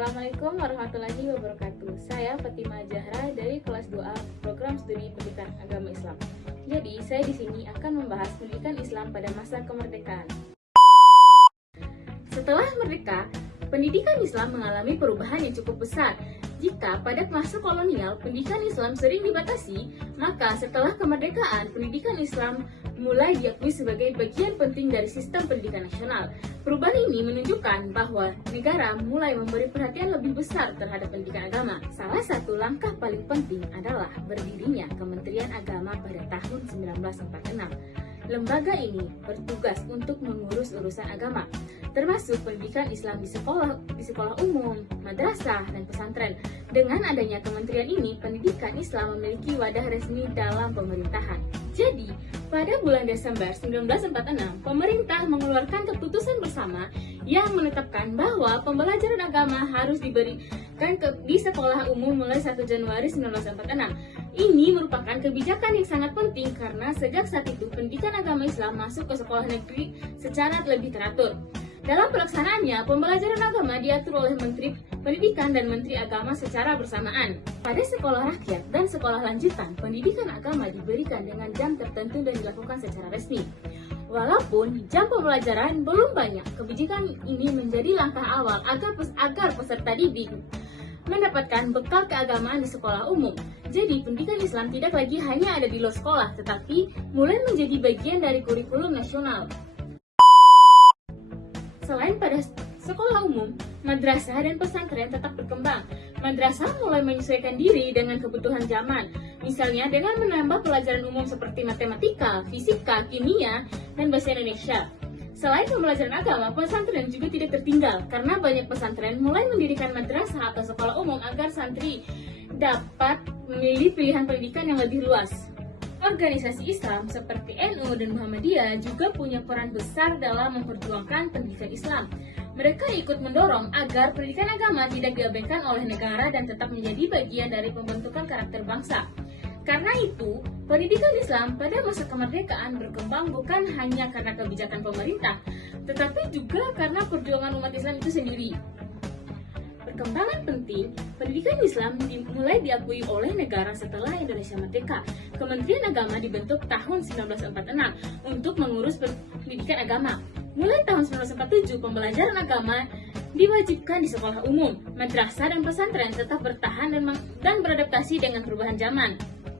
Assalamualaikum warahmatullahi wabarakatuh. Saya Fatimah Zahra dari kelas 2A Program Studi Pendidikan Agama Islam. Jadi, saya di sini akan membahas pendidikan Islam pada masa kemerdekaan. Setelah merdeka, pendidikan Islam mengalami perubahan yang cukup besar. Jika pada masa kolonial pendidikan Islam sering dibatasi, maka setelah kemerdekaan pendidikan Islam mulai diakui sebagai bagian penting dari sistem pendidikan nasional. Perubahan ini menunjukkan bahwa negara mulai memberi perhatian lebih besar terhadap pendidikan agama. Salah satu langkah paling penting adalah berdirinya Kementerian Agama pada tahun 1946. Lembaga ini bertugas untuk mengurus urusan agama, termasuk pendidikan Islam di sekolah umum, madrasah, dan pesantren. Dengan adanya kementerian ini, pendidikan Islam memiliki wadah resmi dalam pemerintahan. Jadi, pada bulan Desember 1946, pemerintah mengeluarkan keputusan bersama yang menetapkan bahwa pembelajaran agama harus diberikan di sekolah umum mulai 1 Januari 1946. Ini merupakan kebijakan yang sangat penting karena sejak saat itu pendidikan agama Islam masuk ke sekolah negeri secara lebih teratur. Dalam pelaksanaannya, pembelajaran agama diatur oleh Menteri Pendidikan dan Menteri Agama secara bersamaan. Pada sekolah rakyat dan sekolah lanjutan, pendidikan agama diberikan dengan jam tertentu dan dilakukan secara resmi. Walaupun jam pembelajaran belum banyak, kebijakan ini menjadi langkah awal agar peserta didik mendapatkan bekal keagamaan di sekolah umum. Jadi, pendidikan Islam tidak lagi hanya ada di luar sekolah, tetapi mulai menjadi bagian dari kurikulum nasional. Selain pada sekolah umum, madrasah dan pesantren tetap berkembang. Madrasah mulai menyesuaikan diri dengan kebutuhan zaman, misalnya dengan menambah pelajaran umum seperti matematika, fisika, kimia, dan bahasa Indonesia. Selain pembelajaran agama, pesantren juga tidak tertinggal karena banyak pesantren mulai mendirikan madrasah atau sekolah umum agar santri dapat memilih pilihan pendidikan yang lebih luas. Organisasi Islam seperti NU dan Muhammadiyah juga punya peran besar dalam memperjuangkan pendidikan Islam. Mereka ikut mendorong agar pendidikan agama tidak diabaikan oleh negara dan tetap menjadi bagian dari pembentukan karakter bangsa. Karena itu, pendidikan Islam pada masa kemerdekaan berkembang bukan hanya karena kebijakan pemerintah, tetapi juga karena perjuangan umat Islam itu sendiri. Perkembangan penting, pendidikan Islam mulai diakui oleh negara setelah Indonesia merdeka. Kementerian Agama dibentuk tahun 1946 untuk mengurus pendidikan agama. Mulai tahun 1947, pembelajaran agama diwajibkan di sekolah umum, madrasah dan pesantren tetap bertahan dan beradaptasi dengan perubahan zaman.